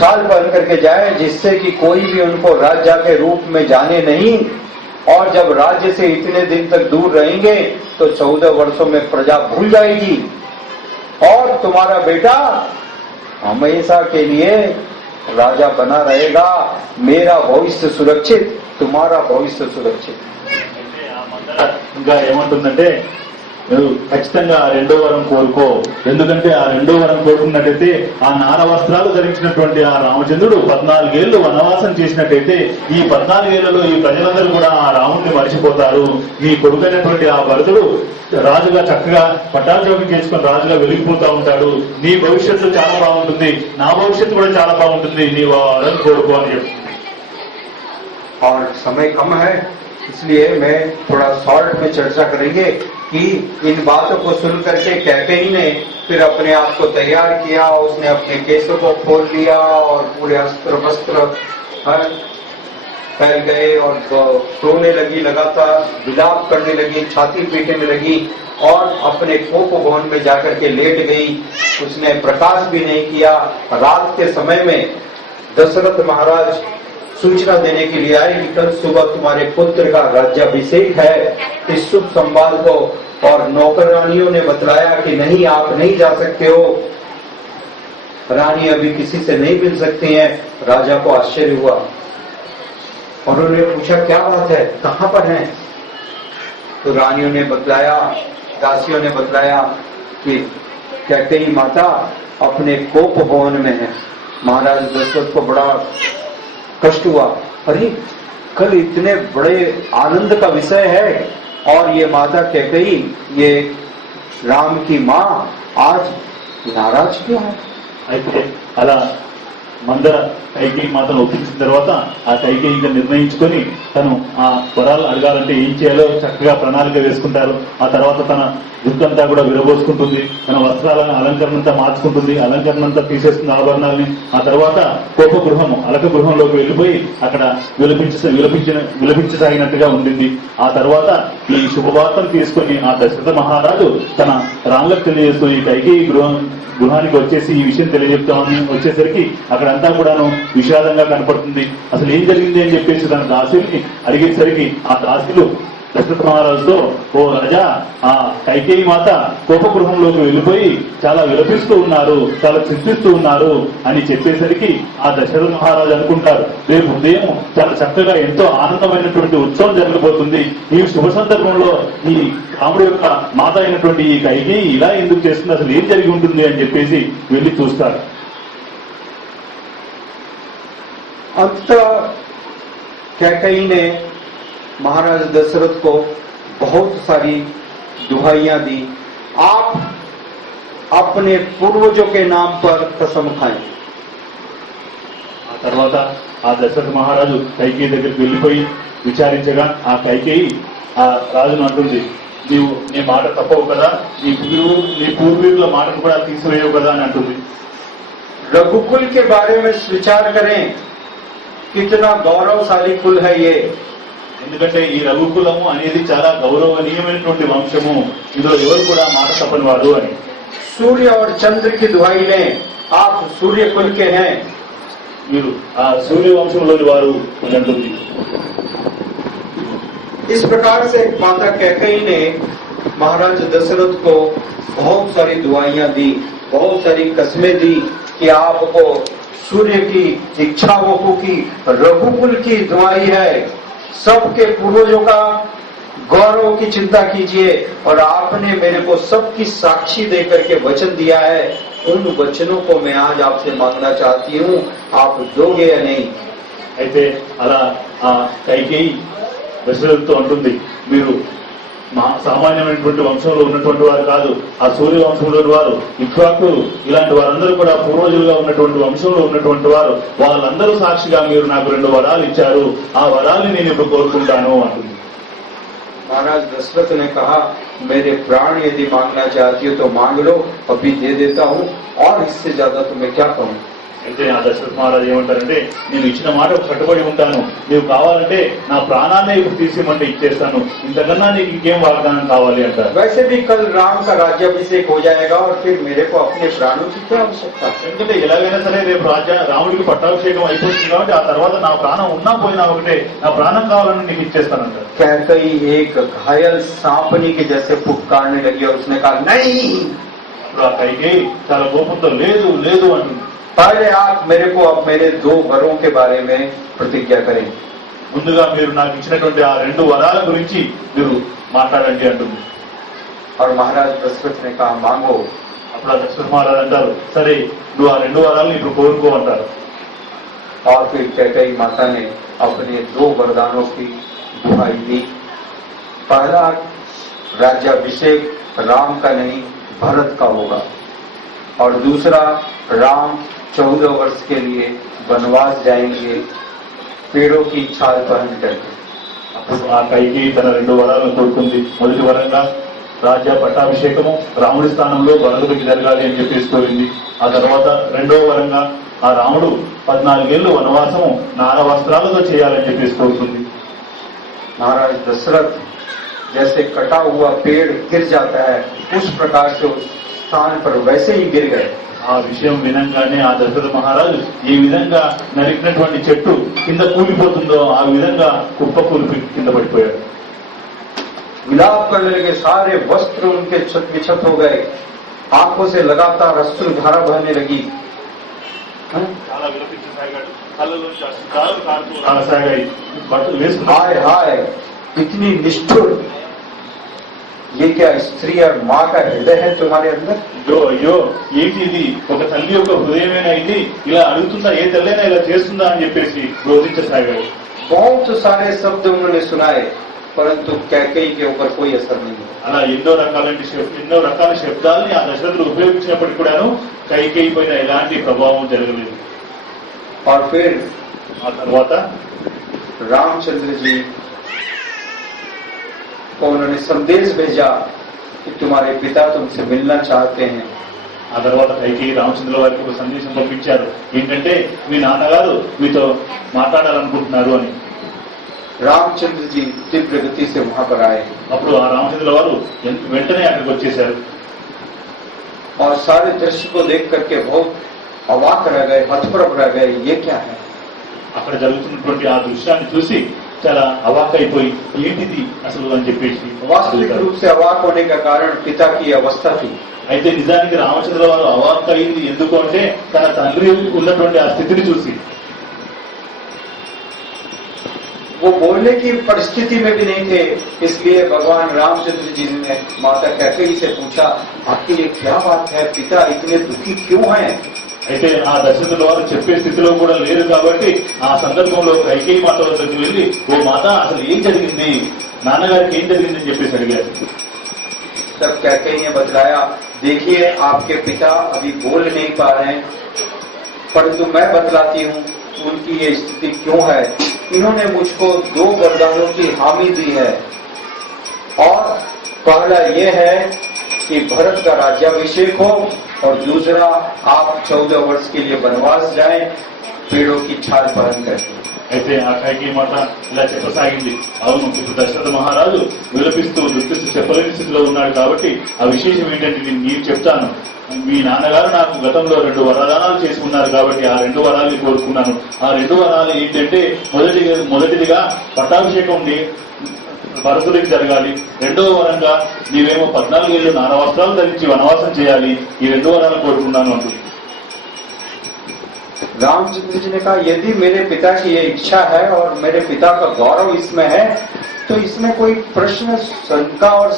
छाल पहन करके जाए, जिससे कि कोई भी उनको राजा के रूप में जाने नहीं। और जब राज्य से इतने दिन तक दूर रहेंगे तो 14 वर्षों में प्रजा भूल जाएगी और तुम्हारा बेटा हमेशा के लिए राजा बना रहेगा। मेरा भविष्य सुरक्षित, तुम्हारा भविष्य सुरक्षित। ఇంకా ఏమంటుందంటే నువ్వు ఖచ్చితంగా ఆ రెండో వరం కోరుకో, ఎందుకంటే ఆ రెండో వరం కోరుకున్నట్టయితే ఆ నార వస్త్రాలు ధరించినటువంటి ఆ రామచంద్రుడు 14 ఏళ్లు వనవాసం చేసినట్టయితే ఈ 14 ఏళ్లలో ఈ ప్రజలందరూ కూడా ఆ రాముడిని మరిచిపోతారు. నీ కొడుకైనటువంటి ఆ భరతుడు రాజుగా చక్కగా పట్టాభిషేకం చేసుకుని రాజుగా వెలిగిపోతా ఉంటాడు. నీ భవిష్యత్తు చాలా బాగుంటుంది, నా భవిష్యత్తు కూడా చాలా బాగుంటుంది, నీ వరం కోరుకో అని చెప్పి. और समय कम है, इसलिए मैं थोड़ा शॉर्ट में चर्चा करेंगे कि इन बातों को सुन करके कैकेयी ने फिर अपने आप को तैयार किया। उसने अपने केसों को खोल लिया और पूरे अस्त्र वस्त्र फैल गए और रोने लगी, लगातार विलाप करने लगी, छाती पीटने लगी और अपने कोप भवन में जाकर के लेट गई। उसने प्रकाश भी नहीं किया। रात के समय में दशरथ महाराज सूचना देने के लिए आए कि कल सुबह तुम्हारे पुत्र का राज्याभिषेक है। इस शुभ संवाद को और नौकरानियों ने बतलाया कि नहीं, आप नहीं जा सकते हो, रानी अभी किसी से नहीं मिल सकती हैं। राजा को आश्चर्य हुआ और उन्होंने पूछा क्या बात है, कहां पर हैं? तो रानियों ने बतलाया, दासियों ने बतलाया कि कैकेयी माता अपने कोप भवन में है। महाराज दशरथ को बड़ा कष्ट हुआ। अरे कल इतने बड़े आनंद का विषय है और ये माता कैकेयी, ये राम की माँ आज नाराज क्यों है? అయితే అలా మందర కైకేయి మాతను ఒప్పించిన తర్వాత ఆ కైకేయి ఇంకా నిర్ణయించుకొని తను ఆ వరాలు అడగాలంటే ఏం చేయాలో చక్కగా ప్రణాళిక వేసుకుంటారు. ఆ తర్వాత తన జుట్టంతా కూడా విరబోసుకుంటుంది, తన వస్త్రాలను అలంకరణంతా మార్చుకుంటుంది, అలంకరణంతా తీసేస్తుంది ఆభరణాలని. ఆ తర్వాత కోప గృహము అలక గృహంలోకి వెళ్లిపోయి అక్కడ విలపించసాగినట్టుగా ఉండింది. ఆ తర్వాత ఈ శుభవార్తను తీసుకుని ఆ దశరథ మహారాజు తన రాళ్ళకు తెలియజేస్తూ ఈ కైకేయి గృహానికి వచ్చేసి ఈ విషయం తెలియజెప్తామని వచ్చేసరికి అక్కడంతా కూడాను విషాదంగా కనపడుతుంది. అసలు ఏం జరిగింది అని చెప్పేసి తన దాసుల్ని అడిగేసరికి ఆ దాసులు దశరథ మహారాజుతో, ఓ రాజా, ఆ కైకేయి మాత కోపగృహంలోకి వెళ్లిపోయి చాలా విలపిస్తూ ఉన్నారు, చాలా చింతిస్తూ ఉన్నారు అని చెప్పేసరికి ఆ దశరథ మహారాజు అనుకుంటారు, రేపు ఉదయం చాలా చక్కగా ఎంతో ఆనందమైనటువంటి ఉత్సవం జరగబోతుంది. ఈ శుభ సందర్భంలో ఈ రాముడు యొక్క మాత అయినటువంటి ఈ కైకేయి ఇలా ఎందుకు చేస్తుంది, అసలు ఏం జరిగి ఉంటుంది అని చెప్పేసి వెళ్లి చూస్తారు. अंततः कैकेयी ने महाराज दशरथ को बहुत सारी दुहाइयां दी। आप अपने पूर्वजों के नाम पर कसम खाएं। ఆ తర్వాత ఆ దశరథ మహారాజు కైకేయి దగ్గరికి వెళ్లిపోయి విచారించగా ఆ కైకేయి ఆ రాజును అంటుంది, నీవు నీ మాట తప్పవు కదా, నీ పూర్వీకుల మాటను కూడా తీసివేయవు కదా అని అంటుంది. रघुकुल के बारे में विचार करें, कितना गौरवशाली कुल है ये। ఎందుకంటే ఈ రఘుకులము అనేది చాలా గౌరవనీయమైనటువంటి వంశము, ఇందులో ఎవరు కూడా మాట తప్పని వారు అని. सूर्य और चंद्र की दुहाई लें, आप सूर्य कुल के हैं, మీరు ఆ సూర్య వంశంలోని వారు అని అంటుంది. इस प्रकार से माता कैकेयी ने महाराज दशरथ को बहुत सारी दुआइयां दी, बहुत सारी कस्में दी कि आपको सूर्य की इच्छाओं की, रघुकुल की दुआई है, सबके पूर्वजों का गौरव की चिंता कीजिए और आपने मेरे को सबकी साक्षी देकर के वचन दिया है, उन वचनों को मैं आज आपसे मांगना चाहती हूँ, आप दोगे या नहीं? అయితే అలా ఆ కైకేయి దశరథుడితో అంటుంది, మీరు సామాన్యమైనటువంటి వంశంలో ఉన్నటువంటి వారు కాదు, ఆ సూర్య వంశంలోని వారు, ఇక్ష్వాకులు, ఇలాంటి వారందరూ కూడా పూర్వజులుగా ఉన్నటువంటి వంశంలో ఉన్నటువంటి వారు, వాళ్ళందరూ సాక్షిగా మీరు నాకు 2 వరాలు ఇచ్చారు, ఆ వరాల్ని నేను ఇప్పుడు కోరుకుంటాను అంటుంది. महाराज दशरथ ने कहा, मेरे प्राण यदि मांगना चाहती हो तो मांग लो, अभी दे देता हूँ, और इससे ज्यादा तो मैं क्या कहूँ. అయితే ఆ దశరథ మహారాజు ఏమంటారంటే, నేను ఇచ్చిన మాటకు కట్టుబడి ఉంటాను, నీవు కావాలంటే నా ప్రాణాన్ని ఇప్పుడు తీసిమంటే ఇచ్చేస్తాను, ఇంతకన్నా నీకు ఇంకేం వాగ్దానం కావాలి అంటారు. वैसे भी कल राम का राज्याभिषेक हो जाएगा और फिर मेरे को अपने प्राणों की क्या आवश्यकता है। ఎందుకంటే ఎలాగైనా సరే రేపు రాముడికి పట్టాభిషేకం అయిపోతుంది కాబట్టి ఆ తర్వాత నా ప్రాణం ఉన్నా పోయినా ఒకటే, నా ప్రాణం కావాలని నీకు ఇచ్చేస్తానంటారు. कैकेयी एक घायल सांपनी के जैसे पुकारने लगी और उसने कहा नहीं। అప్పుడు ఆ కైకేయి చాలా కోపంతో లేదు లేదు అంటుంది. पहले आप मेरे को अब मेरे 2 वरों के बारे में प्रतिज्ञा करें। ముందుగా మీరు నాకు ఇచ్చినటువంటి ఆ 2 వరాల గురించి మీరు మాట్లాడండి అంటుంది. और महाराज दशरथ ने कहा मांगो। అప్పుడు ఆ దశరథ మహారాజు అంటారు, సరే నువ్వు ఆ 2 వరాలను ఇప్పుడు కోరుకో అంటారు. और फिर कैकेयी माता ने अपने 2 वरदानों की दुहाई दी। पहला राज्याभिषेक राम का नहीं भरत का होगा, और दूसरा राम 14 वर्ष के लिए वनवास जाएंगे पेड़ों की छाल पहन करके। అప్పుడు ఆ కైకేయి తన 2 వరాలను కోరుకుంది. మొదటి వరంగా రాజ్య పట్టాభిషేకము రాముడి స్థానంలో భరతుడికి జరగాలి అని చెప్పేసి కోరింది. ఆ తర్వాత 2వ వరంగా ఆ రాముడు 14 ఏళ్లు వనవాసము నార వస్త్రాలతో చేయాలని చెప్పేసి కోరుతుంది. महाराज दशरथ जैसे कटा हुआ पेड़ गिर जाता है उस प्रकार से उस स्थान पर वैसे ही गिर गए। ఆ విషయం వినంగానే ఆ దశరథ మహారాజు ఏ విధంగా నరికినటువంటి చెట్టు కింద కూలిపోతుందో ఆ విధంగా కుప్ప కూలి కింద పడిపోయాడు. विलाप करने लगे, सारे वस्त्र उनके छत विछत हो गए, आंखों से लगातार अश्रुधारा बहने लगी। చాలా విలపించసాగాడు, కళ్ళలోంచి అశ్రుధారలు కారసాగాయి, బట్టలు వేసుకున్నాడు. हाय हाय इतनी निष्ठुर, ये क्या स्त्री और माँ का हृदय है तुम्हारे अंदर। అయ్యో అయ్యో ఏంటి ఇది, ఒక తల్లి యొక్క హృదయమేనా ఇది, ఇలా అడుగుతుందా, ఏ తల్లైనా ఇలా చేస్తుందా అని చెప్పేసి రోధించసాగాడు. बहुत सारे शब्द उन्होंने सुनाए परंतु कैकेयी के ऊपर कोई असर नहीं हुआ। అలా ఎన్నో రకాల శబ్దాలని ఆ దశరథుడు ఉపయోగించినప్పటికీ కూడాను కైకేయి పైన ఎలాంటి ప్రభావం జరగలేదు. और फिर ఆ తర్వాత रामचंद्र जी को उन्होंने संदेश भेजा कि तुम्हारे पिता तुमसे मिलना चाहते हैं। ఆ తర్వాత కైకేయి రామచంద్రుల వారికి ఒక సందేశం పంపించారు, ఏంటంటే మీ నాన్నగారు మీతో మాట్లాడాలనుకుంటున్నారు అని. रामचंद्र जी तीव्र गति से वहां पर आए అప్పుడు ఆ రామచంద్రుల వారు వెంటనే అక్కడికి వచ్చేశారు. और सारे दृश्य को देख करके बहुत अवाक रह गए, हतप्रभ रह गए, ये क्या है। అక్కడ జరుగుతున్నటువంటి ఆ దృశ్యాన్ని చూసి చాలా అవాక్ అయిపోయి ఏంటిది అసలు అని చెప్పేసి वास्तविक रूप से अवाक होने का कारण पिता की अवस्था थी। అయితే నిజానికి రామచంద్ర వారు అవాక్ అయింది ఎందుకు అంటే తన తండ్రి ఉన్నటువంటి ఆ స్థితిని చూసి. वो बोलने की परिस्थिति में भी नहीं थे, इसलिए भगवान रामचंद्र जी ने माता कैकेयी से पूछा आखिर ये क्या बात है, पिता इतने दुखी क्यों हैं। అయితే ఆ దశరథుల వారు చెప్పే స్థితిలో కూడా లేరు కాబట్టి ఆ సందర్భంలో కైకేయి మాత వద్దకు వెళ్లి, ఓ మాత అసలు ఏం జరిగింది, నాన్నగారికి ఏం జరిగిందని చెప్పేసి అడిగారు. तब कैकेयी ने बतलाया, देखिए आपके पिता अभी बोल नहीं पा रहे हैं, परंतु मैं बतलाती हूँ उनकी ये स्थिति क्यों है। इन्होंने मुझको 2 वरदानों की हामी दी है, और पहला ये है कि भरत का राज्याभिषेक हो, और दूसरा आप 14 वर्ष के लिए वनवास जाएं पेड़ों की छाल पहन करके। అయితే ఆ కైకేయి మాత ఇలా చెప్పసాగింది, అవును ఇప్పుడు దశరథ మహారాజు విలపిస్తూ దుఃఖిస్తూ చెప్పలేని స్థితిలో ఉన్నాడు కాబట్టి ఆ విశేషం ఏంటంటే నేను నీకు చెప్తాను, మీ నాన్నగారు నాకు గతంలో 2 వరదానాలు చేసి ఉన్నారు కాబట్టి ఆ 2 వరాలని కోరుకున్నాను. ఆ 2 వరాలు ఏంటంటే మొదటిదిగా పట్టాభిషేకం భరతుడికి జరగాలి, 2వ వరంగా నీవేమో 14 ఏళ్లు నార వస్త్రాలు ధరించి వనవాసం చేయాలి, ఈ 2 వరాలు కోరుకున్నాను అంటుంది. रामचंद्र जी ने कहा यदि मेरे पिता की ये इच्छा है और मेरे पिता का गौरव इसमें है तो इसमें कोई प्रश्न शंका और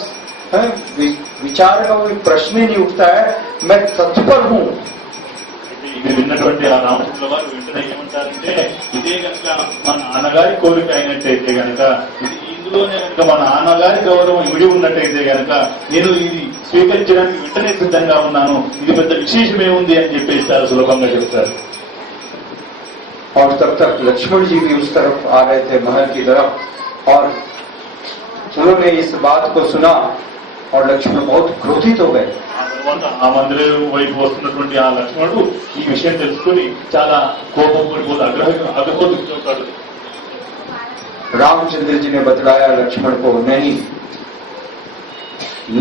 विचार का कोई प्रश्न ही नहीं उठता है, मैं तत्पर हूँ। ఇది విన్నటువంటి ఆ రామచంద్ర వారు వెంటనే ఏమంటారంటే, ఇదే కనుక మా నాన్నగారి కోరిక అయినట్టయితే గనక, ఇందులోనే కనుక మా నాన్నగారి గౌరవం ఇమిడి ఉన్నట్టయితే గనక నేను ఇది స్వీకరించడానికి వెంటనే సిద్ధంగా ఉన్నాను, ఇది పెద్ద విశేషమేముంది అని చెప్పేసి చాలా సులభంగా చెప్తారు. और तब तक लक्ष्मण जी भी उस तरफ आ रहे थे महल की तरफ, और उन्होंने इस बात को सुना और लक्ष्मण बहुत क्रोधित हो गए। తర్వాత ఆ మందిరం వైపు వస్తున్నటువంటి ఆ లక్ష్మణుడు ఈ విషయం తెలుసుకుని చాలా కోపం పడిపోతే ఆగ్రహోద్రిక్తుడవుతాడు. रामचंद्र जी ने बतलाया लक्ष्मण को, नहीं,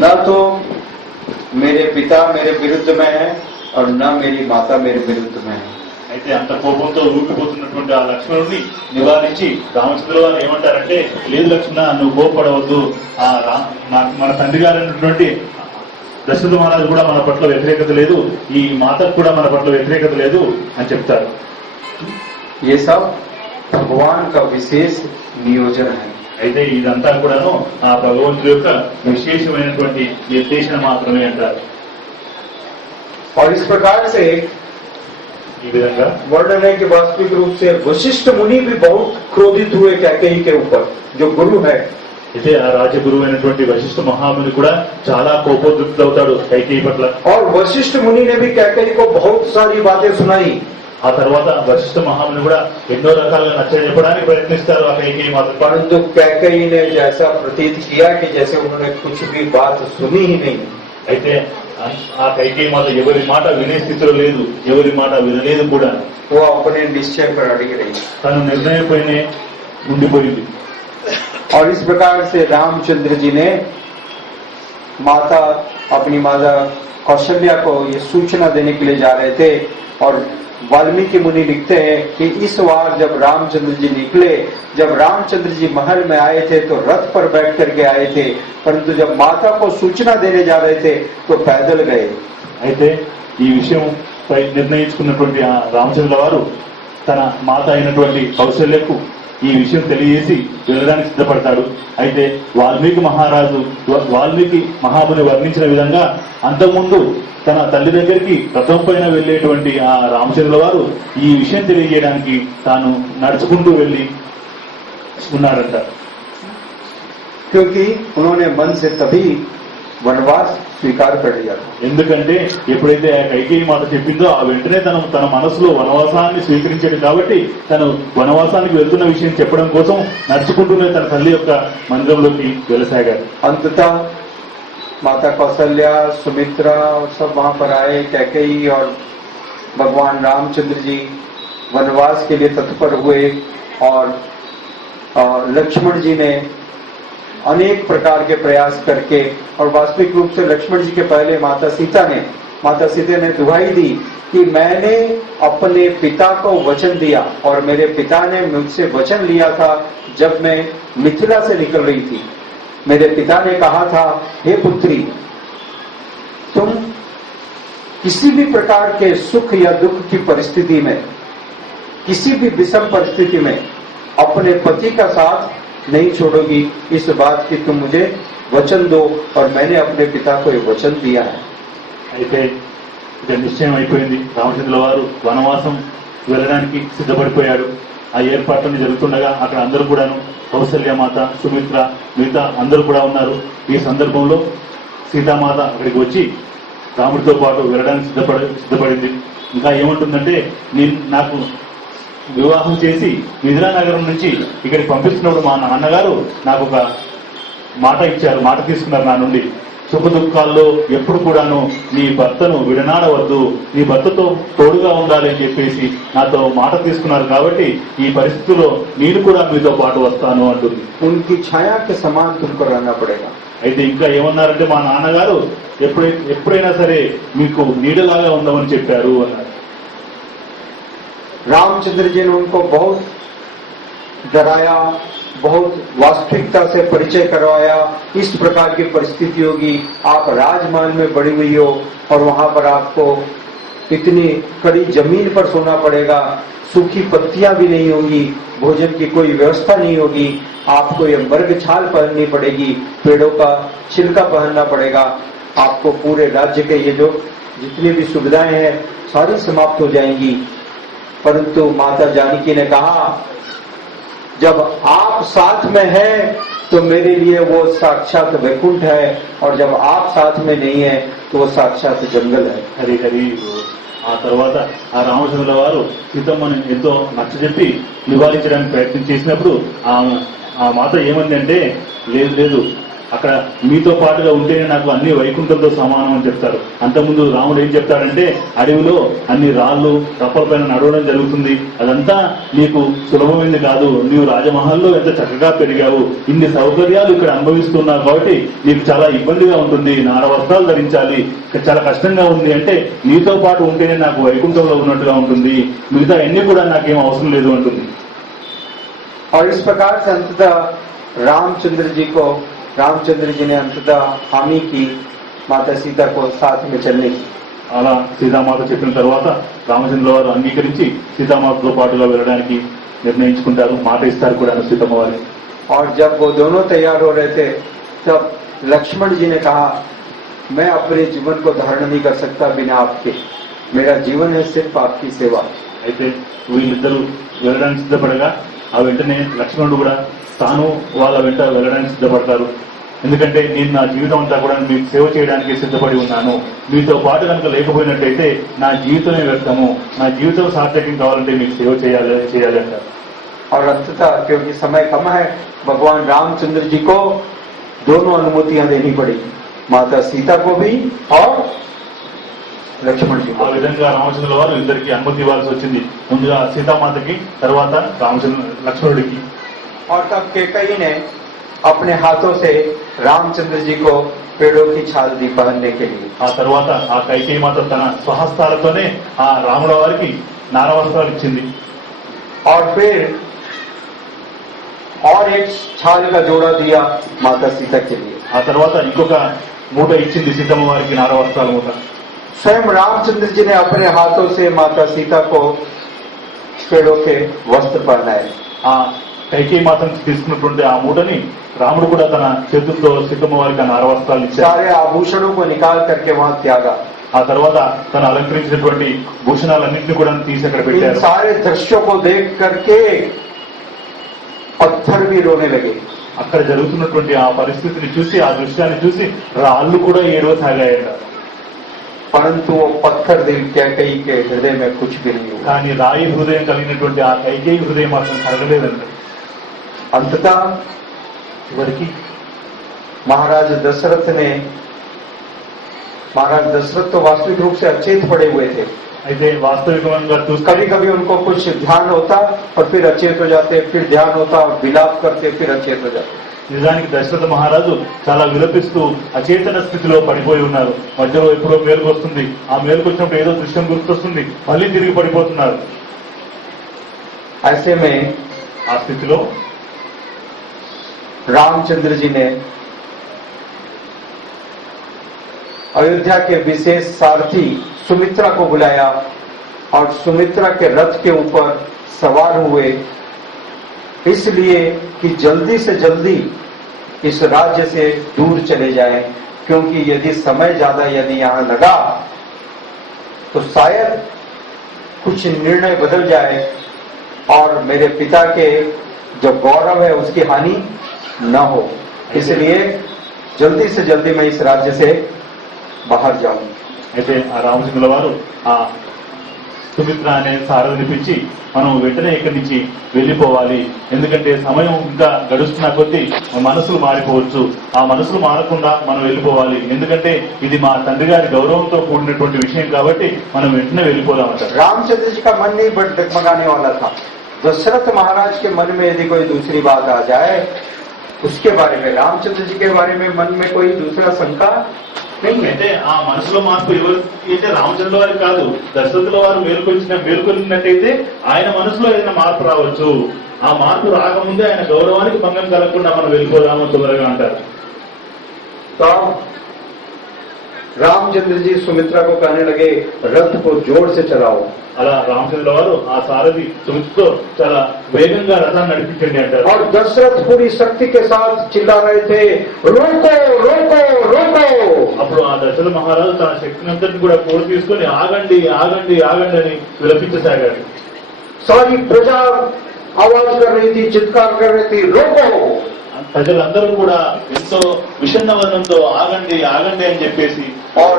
न तो मेरे पिता मेरे विरुद्ध में है और न मेरी माता मेरे विरुद्ध में है. అయితే అంత కోపంతో ఊపిపోతున్నటువంటి ఆ లక్ష్మణుడిని నివారించి రామచంద్రుల వారు ఏమంటారంటే, లేదు లక్ష్మణ, నువ్వు కోపపడవద్దు, మన తండ్రి గారైనటువంటి దశరథ మహారాజు కూడా మన పట్ల వ్యతిరేకత లేదు, ఈ మాతకు కూడా మన పట్ల వ్యతిరేకత లేదు అని చెప్తారు. ये सब भगवान का विशेष नियोजन है. అయితే ఇదంతా కూడాను ఆ భగవంతుడి యొక్క విశేషమైనటువంటి నిర్దేశన మాత్రమే అంటారు. और इस प्रकार से ఈ విధంగా वर्णन है कि वास्तविक रूप से वशिष्ठ मुनि भी बहुत क्रोधित हुए कैकेयी के ऊपर, जो गुरु है. అయితే ఆ రాజగురువు అయినటువంటి వశిష్ఠ మహాముని కూడా చాలా కోపోద్రిక్తుడవుతాడు కైకేయి పట్ల. और वशिष्ठ मुनि ने भी कैकेयी को बहुत सारी बातें सुनाई. ఆ తర్వాత వశిష్ఠ మహాముని కూడా ఎన్నో రకాలుగా నచ్చజెప్పడానికి ప్రయత్నిస్తారు ఆ కైకేయి మాత్రం. परंतु कैकेयी ने जैसा प्रतीत किया कि जैसे उन्होंने कुछ भी बात सुनी ही नहीं. అయితే ఆ కైకేయి మాత ఎవరి మాట వినే స్థితిలో లేదు, ఎవరి మాట వినలేదు కూడా. वो अपने निश्चय पर अड़िग रही. తను నిర్ణయపోయినే ఉండిపోయింది. और इस प्रकार से रामचंद्र जी ने अपनी माता कौशल्या को ये सूचना देने के लिए जा रहे थे. और वाल्मीकि मुनि लिखते हैं कि इस बार जब रामचंद्र जी निकले, जब रामचंद्र जी महल में आए थे तो रथ पर बैठ करके आए थे, परंतु जब माता को सूचना देने जा रहे थे तो पैदल गए. అయితే ఈ విషయం పై నిర్ణయించుకున్నటువంటి ఆ రామచంద్ర వారు తన మాత అయినటువంటి కౌశల్యకు ఈ విషయం తెలియజేసి వెళ్ళడానికి సిద్ధపడతాడు. అయితే వాల్మీకి మహాముని వర్ణించిన విధంగా అంతకుముందు తన తల్లి దగ్గరికి రథం పైన వెళ్లేటువంటి ఆ రామచంద్రుల వారు ఈ విషయం తెలియజేయడానికి తాను నడుచుకుంటూ వెళ్లి ఉన్నారంట. क्योंकि उन्होंने मन से तभी वनवास स्वीकार कर लिया. ఎందుకంటే ఎప్పుడైతే ఆ కైకేయి మాత చెప్పిందో ఆ వెంటనే తన మనసులో వనవాసాన్ని స్వీకరించాడు కాబట్టి తను వనవాసానికి వెళ్తున్న విషయం చెప్పడం కోసం నడుచుకుంటూనే తన తల్లి యొక్క మందిరంలోకి వెళ్ళసాగారు. अंततः माता कौशल्या, सुमित्रा और सब वहां पर आए. कैकेयी और भगवान रामचंद्र जी वनवास के लिए तत्पर हुए. और लक्ष्मण जी ने अनेक प्रकार के प्रयास करके, और वास्तविक रूप से लक्ष्मण जी के पहले माता सीता ने दुहाई दी कि मैंने अपने पिता को वचन दिया और मेरे पिता ने मुझसे वचन लिया था जब मैं मिथिला से निकल रही थी. मेरे पिता ने कहा था, हे पुत्री, तुम किसी भी प्रकार के सुख या दुख की परिस्थिति में, किसी भी विषम परिस्थिति में अपने पति का साथ नहीं छोड़ोगी. इस बात की तुम मुझे वचन दो और मैंने अपने पिता को ये वचन दिया है. అయితే ఇక నిశ్చయం అయిపోయింది. రామచంద్రుల వారు వనవాసం వెళ్ళడానికి సిద్ధపడిపోయాడు. ఆ ఏర్పాట్లన్నీ జరుగుతుండగా అక్కడ అందరూ కూడాను కౌశల్యమాత, సుమిత్ర, మిగతా అందరూ కూడా ఉన్నారు. ఈ సందర్భంలో సీతామాత అక్కడికి వచ్చి రాముడితో పాటు వెళ్ళడానికి సిద్ధపడింది. ఇంకా ఏమంటుందంటే, నాకు వివాహం చేసి మిథిలా నగరం నుంచి ఇక్కడికి పంపిస్తున్నప్పుడు మా నాన్నగారు నాకు ఒక మాట ఇచ్చారు, మాట తీసుకున్నారు నా నుండి. సుఖ దుఃఖాల్లో ఎప్పుడు కూడాను నీ భర్తను విడనాడవద్దు, నీ భర్తతో తోడుగా ఉండాలి అని చెప్పేసి నాతో మాట తీసుకున్నారు. కాబట్టి ఈ పరిస్థితుల్లో నేను కూడా మీతో పాటు వస్తాను అంటుంది. उनकी छाया के समान तुमको रहना पड़ेगा. అయితే ఇంకా ఏమన్నారంటే, మా నాన్నగారు ఎప్పుడైనా సరే మీకు నీడలాగా ఉండమని చెప్పారు అన్నారు. रामचंद्र जी ने उनको बहुत डराया, बहुत वास्तविकता से परिचय करवाया. इस प्रकार की परिस्थिति होगी, आप राजमहल में बड़ी हुई हो और वहां पर आपको इतनी कड़ी जमीन पर सोना पड़ेगा, सूखी पत्तियां भी नहीं होगी, भोजन की कोई व्यवस्था नहीं होगी, आपको ये मर्ग छाल पहननी पड़ेगी, पेड़ों का छिलका पहनना पड़ेगा, आपको पूरे राज्य के ये जो जितनी भी सुविधाएं हैं सारी समाप्त हो जाएंगी. परंतु माता जानकी ने कहा, जब आप साथ में हैं तो मेरे लिए वो साक्षात वैकुंठ है, और जब आप साथ में नहीं है तो वो साक्षात जंगल है. హరి హరి. ఆ తర్వాత ఆ రామచంద్రుల వారు సీతమ్మని ఎంతో నచ్చజెప్పి నివారించడానికి ప్రయత్నం చేసినప్పుడు ఆ మాత ఏమంది అంటే, లేదు అక్కడ మీతో పాటుగా ఉంటేనే నాకు అన్ని వైకుంఠంతో సమానం అని చెప్తారు. అంతకుముందు రాముడు ఏం చెప్తాడంటే, అడవిలో అన్ని రాళ్ళు రప్పల పైన నడవడం జరుగుతుంది, అదంతా నీకు సులభమైంది కాదు, నీవు రాజమహల్లో ఎంత చక్కగా పెరిగావు, ఇన్ని సౌకర్యాలు ఇక్కడ అనుభవిస్తున్నావు కాబట్టి నీకు చాలా ఇబ్బందిగా ఉంటుంది, నార వస్త్రాలు ధరించాలి, చాలా కష్టంగా ఉంది అంటే నీతో పాటు ఉంటేనే నాకు వైకుంఠంలో ఉన్నట్టుగా ఉంటుంది, మిగతా అన్ని కూడా నాకేం అవసరం లేదు అంటుంది. और इस प्रकार से अंततः रामचंद्र जी ने अंततः हामी की माता सीता को साथ में चलने की. అలా సీతామాత చెప్పిన తర్వాత రామచంద్రుల వారు అంగీకరించి సీతామాతతో పాటుగా వెళ్ళడానికి నిర్ణయించుకుంటారు, మాట ఇస్తారు కూడా సీతమ్మ వారికి. और जब वो दोनों तैयार हो रहे थे तब लक्ष्मण जी ने कहा, मैं अपने जीवन को धारण नहीं कर सकता बिना आपके, मेरा जीवन है सिर्फ आपकी सेवा. అయితే వీళ్ళిద్దరూ వెళ్ళడానికి సిద్ధపడగా ఆ వెంటనే లక్ష్మణుడు కూడా తాను వాళ్ళ వెంట వెళ్ళడానికి సిద్ధపడతారు. ఎందుకంటే నేను నా జీవితం అంతా కూడా మీకు సేవ చేయడానికి సిద్ధపడి ఉన్నాను, మీతో పాటు కనుక లేకపోయినట్టయితే నా జీవితమే వ్యర్థము, నా జీవితం సార్థకం కావాలంటే మీకు సేవ చేయాలి అంటారు. और अंततः क्योंकि समय कम है, भगवान रामचंद्र जी को दोनों अनुमतियां देनी पड़ी, माता सीता को भी और लक्ष्मण जी को. ఆ విధంగా రామచంద్రుల వారు ఇద్దరికి అనుమతి ఇవ్వాల్సి వచ్చింది, ముందుగా సీతామాతకి, తర్వాత లక్ష్మణుడికి. और तब कैकेयी ने अपने हाथों से रामचंद्र जी को पेड़ों की छाल दी पहनने के लिए. ఆ తర్వాత ఆ కైకేయి మాత తన స్వహస్తాలతోనే ఆ రాముల వారికి నారవస్త్రాలు ఇచ్చింది. और फिर और एक छाल का जोड़ा दिया माता सीता के लिए. ఆ తర్వాత ఇంకొక మూట ఇచ్చింది సీతమ్మ వారికి, నారవస్త్రాల మూట. स्वयं रामचंद्र जी ने अपने हाथों से माता सीता को पेड़ों के वस्त्र पहनाए. ఆ కైకేయి మాతను తీసుకున్నటువంటి ఆ మూటని రాముడు కూడా తన చేతులతో సీతమ్మ వారికి ఆ నారవస్త్రాలు ఇచ్చారు. सारे आभूषणों को निकाल करके वहां त्यागा. ఆ తర్వాత తను అలంకరించినటువంటి భూషణాలన్నింటినీ కూడా తీసి అక్కడ इन పెట్టారు. सारे दृश्यों को देख करके पत्थर भी रोने लगे. అక్కడ జరుగుతున్నటువంటి ఆ పరిస్థితిని చూసి, ఆ దృశ్యాన్ని చూసి రాళ్ళు కూడా ఏడవసాగాయట. परंतु वो पत्थर दिल कैकेयी के हृदय में कुछ भी नहीं हुआ. కానీ రాయి హృదయం కలిగినటువంటి ఆ కైకేయి హృదయం మాత్రం కలగలేదంట. अंततः చివరికి महाराज दशरथ तो वास्तविक रूप से अचेत पड़े हुए थे. అయితే వాస్తవికంగా చూస్తే कभी कभी उनको कुछ ध्यान होता और फिर अचेत हो जाते, फिर ध्यान होता और विलाप करते, फिर अचेत हो जाते. నిజానికి దశరథ మహారాజు చాలా విలపిస్తూ అచేతన స్థితిలో పడిపోయి ఉన్నారు. మధ్యలో ఎప్పుడో మేలుకు వస్తుంది, ఆ మేలుకు వచ్చినప్పుడు ఏదో దృశ్యం గుర్తొస్తుంది, మళ్ళీ తిరిగి పడిపోతున్నారు. ऐसे में ఆ స్థితిలో रामचंद्र जी ने अयोध्या के विशेष सारथी सुमित्रा को बुलाया और सुमित्रा के रथ के ऊपर सवार हुए, इसलिए कि जल्दी से जल्दी इस राज्य से दूर चले जाएं, क्योंकि यदि समय ज्यादा यहां लगा तो शायद कुछ निर्णय बदल जाए और मेरे पिता के जो गौरव है उसकी हानि न हो, इसलिए जल्दी से जल्दी मैं इस राज्य से बाहर जाऊं. అయితే ఆ రామచంద్రుల వారు ఆ సుమిత్ర అనే సారథిని పిలిచి, మనం వెంటనే ఇక్కడి నుంచి వెళ్లిపోవాలి, ఎందుకంటే సమయం ఇంకా గడుస్తున్న కొద్దీ మనసులు మారిపోవచ్చు, ఆ మనసులు మారకుండా మనం వెళ్ళిపోవాలి, ఎందుకంటే ఇది మా తండ్రి గారి గౌరవంతో కూడినటువంటి విషయం కాబట్టి మనం వెంటనే వెళ్ళిపోదామంటారు. रामचंद्र जी का मन नहीं बट डगमगाने वाला था. दशरथ महाराज के मन में यदि कोई दूसरी बात आ जाए, उसके बारे में, रामचंद्र जी के बारे में मन में कोई दूसरा शंका नहीं है. అయితే ఆ మనసులో మార్పు ఎవరు అయితే రామచంద్రుల వారికి కాదు, దశరథుల వారు మేలుకొల్పినట్టయితే ఆయన మనసులో ఏదైనా మార్పు రావచ్చు, ఆ మార్పు రాకముందే ఆయన గౌరవానికి భంగం కలగకుండా మనం వెళ్ళిపోదాము తొందరగా అంటారు. तो रामचंद्र जी सुमित्रा को कहने लगे, रथ को जोर से चलाओ. అలా రామచంద్రుల వారు ఆ సారథి సుమిత్రతో చాలా వేగంగా రథాన్ని నడిపించండి అంటారు. और दशरथ पूरी शक्ति के साथ चिल्ला रहे थे, रोको रोको रोको. అప్పుడు ఆ దశరథ మహారాజు తన శక్తిని అంతటిని కూడా పోరు తీసుకుని ఆగండి ఆగండి ఆగండి అని విలపించసాగాడు. सारी प्रजा आवाज कर रही थी, चित्कार कर रही थी, रोको. ప్రజలందరూ కూడా ఎంతో విషణ్ణవదనంతో ఆగండి ఆగండి అని చెప్పేసి, और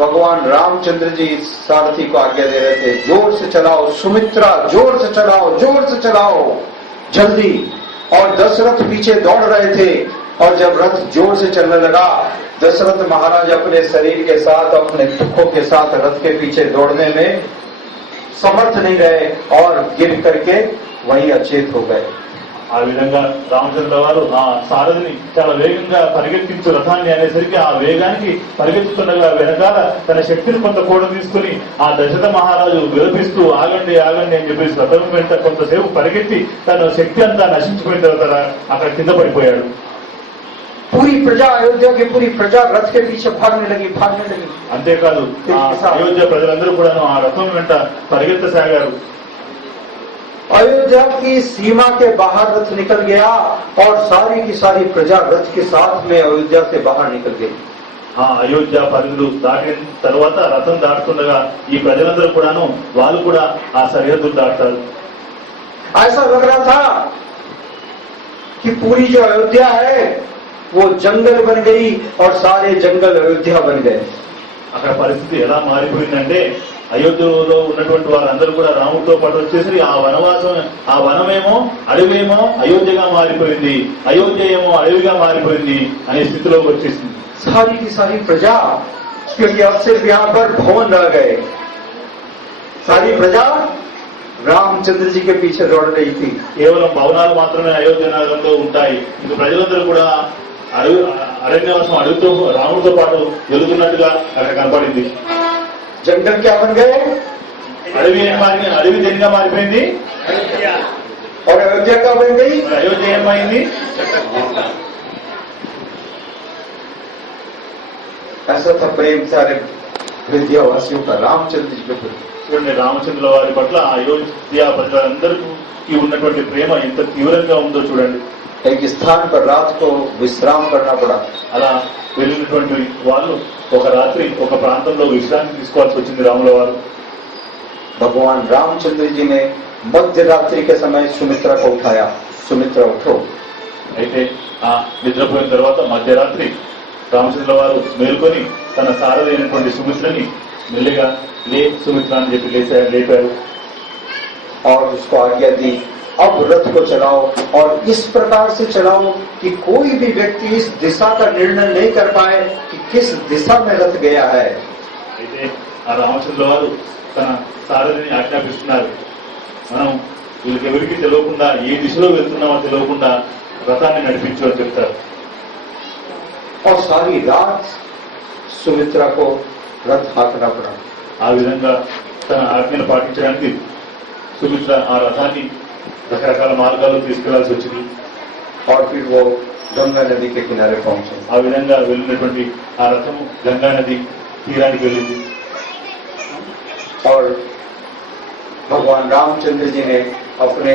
भगवान रामचंद्र जी सारथी को आज्ञा दे रहे थे, जोर से चलाओ सुमित्रा, जोर से चलाओ जल्दी. और दशरथ पीछे दौड़ रहे थे, और जब रथ जोर से चलने लगा, दशरथ महाराज अपने शरीर के साथ, अपने दुखों के साथ रथ के पीछे दौड़ने में समर्थ नहीं रहे और गिर करके वहीं अचेत हो गए। ఆ విధంగా రామచంద్ర వారు ఆ సారథిని చాలా వేగంగా పరిగెత్తించు రథాన్ని అనేసరికి ఆ వేగానికి పరిగెత్తుతుండగా వెనకాల తన శక్తిని కొంత కూడా తీసుకుని ఆ దశరథ మహారాజు విలపిస్తూ ఆగండి ఆగండి అని చెప్పేసి రథం వెంట కొంతసేపు పరిగెత్తి తన శక్తి అంతా నశించిపోయిన తర్వాత అక్కడ కింద పడిపోయాడు. पूरी प्रजा, अयोध्या की पूरी प्रजा रथ के पीछे भागने लगी. అంతేకాదు ఆ అయోధ్య ప్రజలందరూ కూడా ఆ రథం వెంట పరిగెత్తసాగారు. अयोध्या की सीमा के बाहर रथ निकल गया और सारी की सारी प्रजा रथ के साथ में अयोध्या से बाहर निकल गई. ఆ అయోధ్య పరిధులు దాటిన తర్వాత రథం దాటుతుండగా ఈ ప్రజలందరూ కూడాను వాళ్ళు కూడా ఆ సరిహద్దులు దాటారు. ऐसा लग रहा था कि पूरी जो अयोध्या है वो जंगल बन गई और सारे जंगल अयोध्या बन गए. అక్కడ పరిస్థితి ఎలా మారిపోయిందంటే అయోధ్యలో ఉన్నటువంటి వారందరూ కూడా రాముడితో పాటు వచ్చేసి ఆ వనమేమో అడవేమో అయోధ్యగా మారిపోయింది, అయోధ్య ఏమో అడవిగా మారిపోయింది అనే స్థితిలోకి వచ్చేసింది. सारी की सारी प्रजा, क्योंकि अब सिर्फ यहाँ पर भवन रह गए, सारी प्रजा रामचंद्र जी के पीछे दौड़ रही थी. కేవలం భవనాలు మాత్రమే అయోధ్య నగరంలో ఉంటాయి. ఇంక ప్రజలందరూ కూడా అరణ్యవాసం అడవితో రాముడితో పాటు వెళుతున్నట్టుగా అక్కడ కనపడింది. जंगल क्या बन गए? అడవి దేనిగా మారిపోయింది और अयोध्या क्या बन गई? అయోధ్య ఏమైంది? ऐसा था प्रेम सारे अयोध्यावासियों का रामचंद्र जी के प्रति. చూడండి, రామచంద్రుల వారి పట్ల అయోధ్య ప్రజలందరికీ ఉన్నటువంటి ప్రేమ ఎంత తీవ్రంగా ఉందో చూడండి. एक स्थान पर रात को विश्राम करना पड़ा. అలా వెళ్ళినటువంటి వాళ్ళు ఒక రాత్రి ఒక ప్రాంతంలో విశ్రాంతి తీసుకోవాల్సి వచ్చింది రాముల వారు. भगवान रामचंद्र जी ने मध्य रात्रि के समय सुमित्रा को उठाया. सुमित्रा उठो. అయితే ఆ నిద్రపోయిన తర్వాత మధ్యరాత్రి రామచంద్ర వారు మేల్కొని తన సారథి అయినటువంటి సుమిత్రని మెల్లిగా సుమిత్ర అని చెప్పి లేపారు. और उसको आज्ञा दी, अब रथ को चलाओ और इस प्रकार से चलाओ कि कोई भी व्यक्ति इस दिशा का निर्णय नहीं कर पाए कि किस दिशा में रथ गया है. అయితే ఆ రామచంద్ర వారు తన సారథిని ఆజ్ఞాపిస్తున్నారు, మనం వీళ్ళకెవరికి తెలియకుండా ఏ దిశలో వెళ్తున్నామో తెలియకుండా రథాన్ని నడిపించు అని చెప్తారు. और सारी रात सुमित्रा को रथ हाँकना पड़ा. ఆ విధంగా తన ఆజ్ఞను పాటించడానికి సుమిత్ర ఆ రథాన్ని రకరకాల మార్గాల్లో తీసుకెళ్లాల్సి వచ్చింది. और फिर वो गंगा नदी के किनारे पहुंचे. ఆ విధంగా వెళ్ళినటువంటి ఆ రథము గంగా నది తీరానికి వెళ్ళింది. और भगवान रामचंद्र जी ने अपने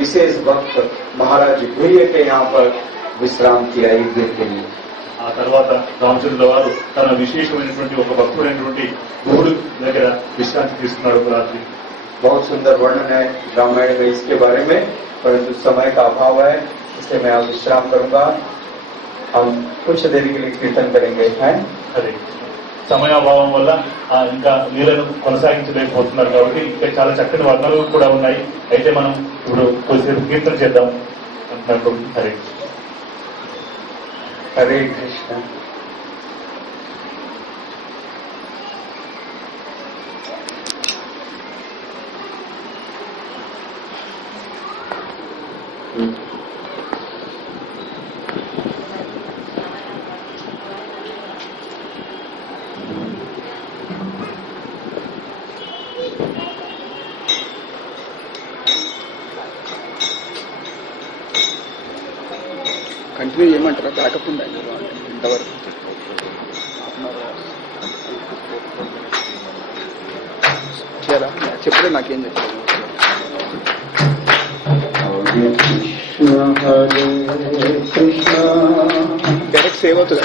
विशेष भक्त महाराज गुह्य के यहाँ पर विश्राम किया एक दिन के लिए. ఆ తర్వాత రామచంద్ర వారు తన విశేషమైనటువంటి ఒక భక్తుడైనటువంటి గురుడు దగ్గర విశ్రాంతి తీసుకున్నాడు ఒక రాత్రి. बहुत सुंदर वर्णन है रामायण में इसके बारे में, परंतु समय का अभाव है इसलिए मैं अब विश्राम करूंगा. हम कुछ देरी के लिए कीर्तन करेंगे. हैं అదే సమయాభావం వల్ల ఇంకా నీళ్లను కొనసాగించలేకపోతున్నారు కాబట్టి ఇంకా చాలా చక్కని వర్ణనలు కూడా ఉన్నాయి. అయితే మనం ఇప్పుడు కొద్దిసేపు కీర్తన చేద్దాం అంటున్నట్టు. హరే हरे कृष्ण. కంటిన్యూ చేయమంటారా? బ్యాకప్ ఉండండి ఇంతవరకు. చేయాలా? చెప్తే నాకేం చెప్పాలి. డైరెక్ట్ సేవ్ అవుతుంది.